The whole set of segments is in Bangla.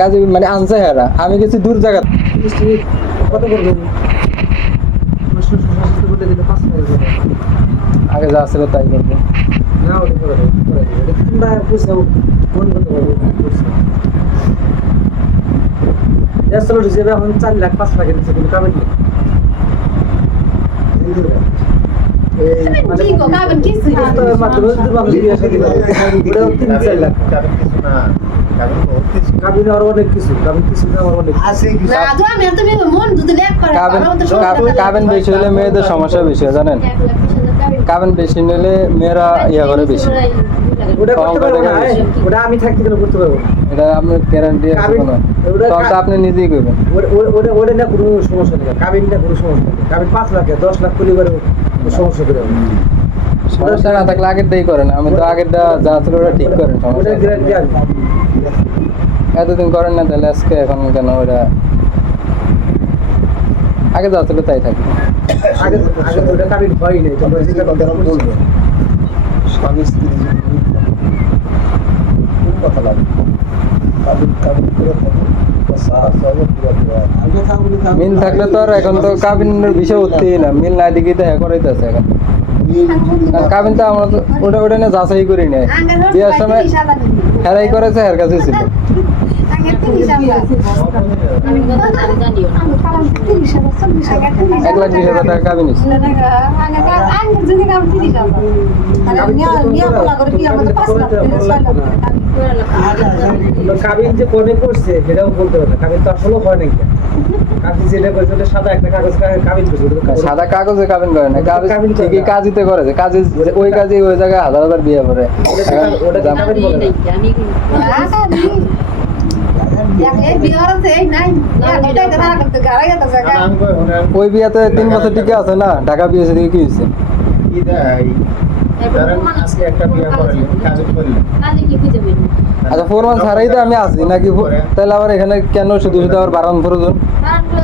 কাজে মানে আনছে হেরা, আমি গেছি দূর জায়গা। কত করবেন? বলে দিলে 5 টাকা করে। আগে যা ছিল তাই করবো। না ওটা করে দেবো, করে দেবো। এটা তোমরা পয়সা ফোন করতে পারবো। দেড়শো লোক হিসেবে এখন 4 লাখ 5 লাখের নিচে কোনো কামের নেই। মানে মাধ্যমে যদি মানুষ বিয়ে শাদী করে, ওটাও 3-4 লাখ। কাবিনে আরো অনেক কিছু, কাবিন কিছু না আরো অনেক কাবিন বেশি হলে মেয়েদের সমস্যা বেশি হয় জানেন। কাবিন বেশি নিলে মেয়েরা ইয়া করে বেশি। ওটা করতে পারবো না, ওটা আমি থাকতে গেলে করতে পারবো। এটা আপনার গ্যারান্টি আছে কোনো? তখন তো আপনি নিজেই করবেন। ওটা না কোনো সমস্যা নেই, কাবিন না কোনো সমস্যা নেই। কাবিন 5 লাখে 10 লাখ কুলি করে সমস্যা করে হবে। সমস্যা না থাকলে আগেরটাই করেন, আমি তো আগেরটা যা ছিল ওটা ঠিক করেন, সমস্যা ওটা গ্যারান্টি আছে। এতদিন করেন না তাহলে আজকে এখন কেন ওটা আগে যা ছিল তাই থাকবে। আগে আগে ওটা কাবিন হয় নাই, তোমরা যেটা কথা বলবে স্বামী স্ত্রী কথা লাগে কাবিন কাবিন করে থাকে মিল থাকলে তো আর এখন তো কাবিনের বিষয় উঠতেই না, মিল না দিকে তো হ্যাঁ করাইতেছে এখন। কাবিন তো আমরা তো ওটা ওটা না যাচাই করি নাই, বিয়ের সময় হেরাই করেছে হের কাছে ছিল। 1,20,000 টাকা কাবিন নিচ্ছে। কাবিন যে কোনে করছে সেটাও বলতে হবে না, কাবিন তো আসলে হয় নাকি। কাবিন যেটা করছে ওটা সাদা একটা কাগজ কাবিন করছে, সাদা কাগজে কাবিন করে না, কাবিন কাবিন করে ঠিকই না। কাজিতে করে, কাজে ওই কাজে ওই জায়গায় হাজার হাজার বিয়ে করে। ওটা কাবিন বলে ওই বিয়াতে 3 বছর টিকে আছে না, ঢাকা বিয়ে দিকে কি হয়েছে? আচ্ছা ফোরমান ছাড়াই তো আমি আছি নাকি? তাহলে আবার এখানে কেন শুধু শুধু আবার বাড়ান প্রয়োজন?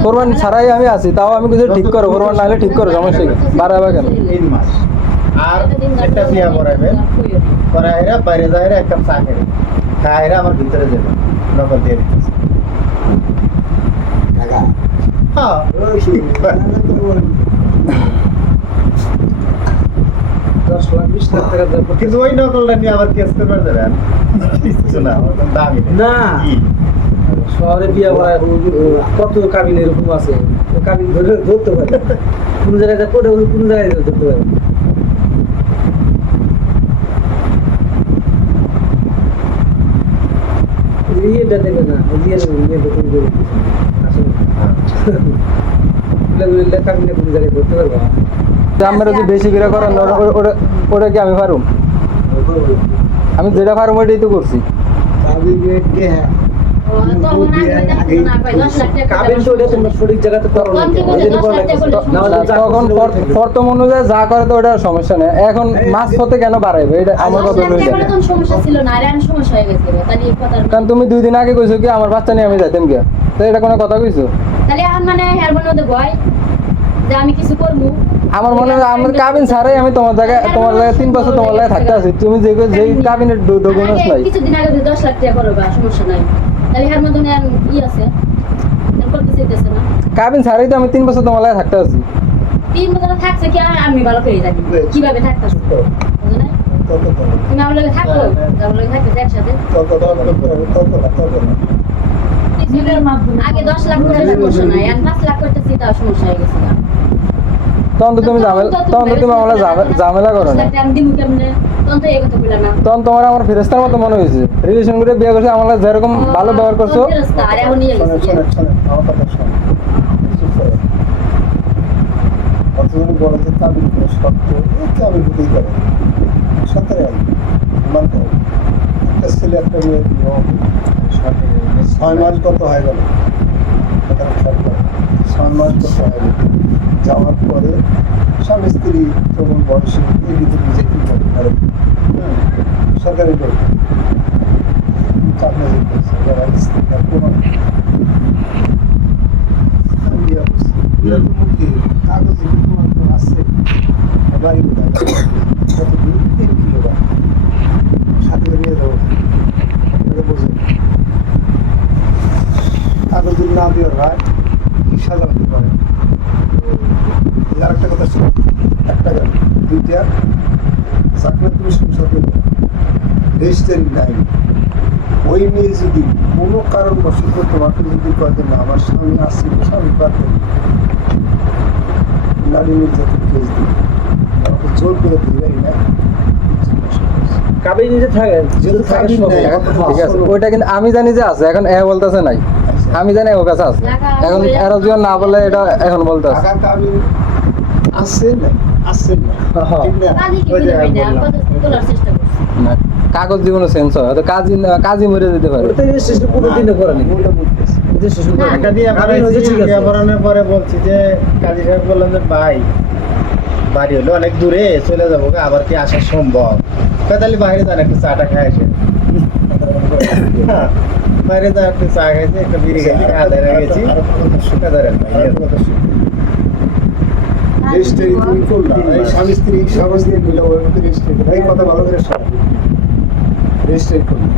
ফোরমান ছাড়াই আমি আছি, তাও আমি কিছু ঠিক করো, ফোরমান নাহলে ঠিক করো, সমস্যা কি? বাড়াবা কেন? 3 মাস আর একটা বিয়া করাবে, করাইরা বাইরে যাইরা এক কাপ চা খেয়ে খাইরা আমার ভিতরে যাবে নগদ দিয়ে দিতেছে। হ্যাঁ 10 লাখ 20 লাখ টাকা দাম। কিন্তু ওই নকলটা নিয়ে আবার কেস করবার যাবেন কিছু না, ওর কোনো দামই নেই। না শহরে বিয়ে করায় কত কাবিন এরকম আছে, ও কাবিন ধরে ধরতে পারে কোন জায়গায় পড়ে কোন জায়গায় ধরতে পারে। ইয়েটা দেখে না, ইয়ে নতুন করে আসলে কাবিনে কোন জায়গায় ধরতে পারবো। আমরা যদি বেশি করে করেন ওটা কি আমি পারুম? আমি যেটা পারুম ওইটাই তো করছি। কাবিন তো ওটা তোমরা সঠিক জায়গাতে করো না, তখন প্রথম অনুযায়ী যা করে তো ওটা সমস্যা নেই। এখন মাছ পথে কেন বাড়াইবে এটা আমার কথা হইছে। কারণ তুমি 2 দিন আগে কইছো কি আমার বাচ্চা নিয়ে আমি যাইতাম কি, তো এটা কোনো কথা কইছো? তাহলে এখন মানে এর মধ্যে ভয় যে আমি কিছু করবো। আমার মনে হয় আমার কাবিন ছাড়াই আমি তোমার জায়গায় 3 বছর তোমার লাগে থাকতে আছি, তুমি যেই কাবিনের ডকুমেন্টস নাই। কিছুদিন আগে 10 লাখ টাকা করবে সমস্যা নাই, তাহলে এর মধ্যে ই আছে করতে চাইতেছে না। কাবিন ছাড়াই তো আমি 3 বছর তোমার লাগে থাকতে আছি। 3 বছর থাকছে কি আমি ভালো করে জানি কিভাবে থাকতেছে, বুঝো না? তুমি আমার লগে থাকো, আমার লগে থাকতে একসাথে আগে 10 লাখ করে সমস্যা নাই, আর 5 লাখ করতেছি তাও সমস্যা হয়ে গেছে। তখন তো তুমি আমার ঝামেলা করো না, আমি দিমু কেমনে? তখন তো এই কথা বললা না, তখন তোমার আমার ফেরেস্তার মতো মনে হয়েছে। রিলেশন করে বিয়ে করছে, আমার যেরকম ভালো ব্যবহার করছো। আর এখন নিয়ে গেছে আমার কথা শোনো, কতজন বলে যে কাবিন করে শর্ত, এই কাবিন হতেই পারে সরকারি মানতে হবে। একটা ছেলে একটা মেয়ে 6 মাস কত হয়ে গেল, 6 মাস কত হয়ে গেল যাওয়ার পরে স্বামী স্ত্রী তখন বয়সে এই কিন্তু নিজে কি করতে পারে সরকারি লোক চাকরি করছে যারা স্ত্রী তার প্রমাণ কাগজে প্রমাণ আছে বাড়ি কত দূর 3 কিলো সাথে নিয়ে যাবো বোঝে কাগজ যদি না দেওয়ার হয় কি সাজা হতে পারে। আর একটা কথা ছিল, একটা গেল দুইটা চাকরি তুমি সংসার করবে রেজিস্ট্রি নাই, ওই মেয়ে যদি কোনো কারণবশত তোমাকে যদি কয় যে না আমার স্বামী আসছে স্বামী বাদ নারী নির্যাতন কেস দিবে, আমাকে জোর করে ধরেই না কাবিন নিজে থাকে যেহেতু কাবিন নাই, ঠিক আছে ওইটা কিন্তু আমি জানি যে আছে, এখন এ বলতেছে নাই, আমি জানি ওর কাছে আছে, এখন এরা যখন না বলে এটা এখন বলতেছে। টাকা কাবিন আসছে না, আসছে না, ঠিক না? কাজী কি ওই যে করে আমি বললাম। তোলার চেষ্টা করছি না, কাগজ জীবনে সেন্স হয়, হয়তো কাজই মরে যেতে পারে। ওটা রেজিস্ট্রেশন কোনোদিনও করেনি, ওটা বলতেছি। রেজিস্ট্রেশন না, করেনি। টাকা দিয়ে কাবিন হয়েছে ঠিক আছে। বরানোর পরে বলছি যে কাজী সাহেব বললাম যে ভাই বাড়ি হলো অনেক দূরে চলে যাবো গা, আবার কি আসা সম্ভব? তাহলে বাইরে যান একটু চাটা খাই আসে। বাইরে যা একটু চা খাইছে, একটা বিড়ি খাইছি, আদায় গেছি সুখা ধরেন রেজিস্ট্রি তুমি করলা, এই স্বামী স্ত্রী সমাজ দিয়ে মিলে রেজিস্ট্রি, এই কথা ভালো করে শোনো। রেজিস্ট্রি করলা,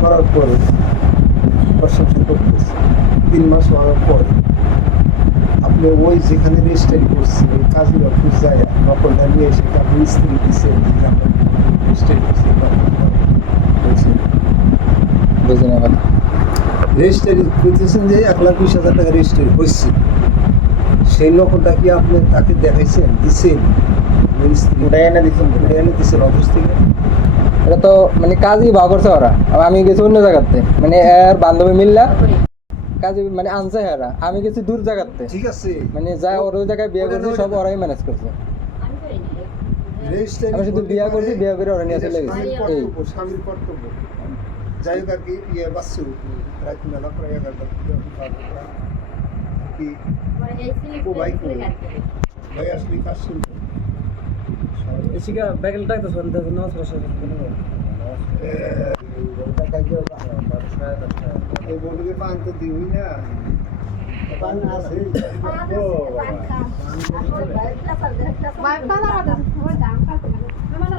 করার পরে প্রশংসা করতেছে 3 মাস হওয়ার পরে আপনি ওই যেখানে রেজিস্ট্রি করছেন ওই কাজের অফিস যায় নকলটা নিয়ে এসে আপনি স্ত্রী দিচ্ছেন যে আমরা রেজিস্ট্রি করছি বলছেন বুঝি না কথা। রেজিস্ট্রি করতেছেন যে 1,20,000 টাকা রেজিস্ট্রি হয়েছে, সেই নকলটা কি আপনি তাকে দেখাইছেন, দিচ্ছেন? উঠাই এনে দিচ্ছেন দিচ্ছেন অফিস থেকে? এটা তো মানে কাজই ভাগ করছে ওরা, আমি গেছি অন্য জায়গাতে, মানে এর বান্ধবী মিল্লা কাজে মানে আনছে হেরা, আমি গেছি দূর জায়গাতে, ঠিক আছে, মানে যা ওর ওই জায়গায় বিয়ে করছি সব ওরাই ম্যানেজ করছে, আমি করি না রেজিস্ট্রি আমি শুধু বিয়ে করছি, বিয়ে করে ওরা নিয়ে চলে গেছি। এই স্বামীর কর্তব্য। যাই হোক আর কি ইয়ে বাচ্চু রাত মেলা প্রায় 11টা কি পরে এই সিলিপ ও ভাই কো? করে কাটতে ভাই আসলে কাজ শুনতো এসিকা ব্যাগেল টাকতে শুন দেখো নমস্কার স্যার। এই বন্ধুকে পান তো দিবই না, পান আছে পান খাম। ভাই পালা দাও, ওই দাম কাটতে। মামা না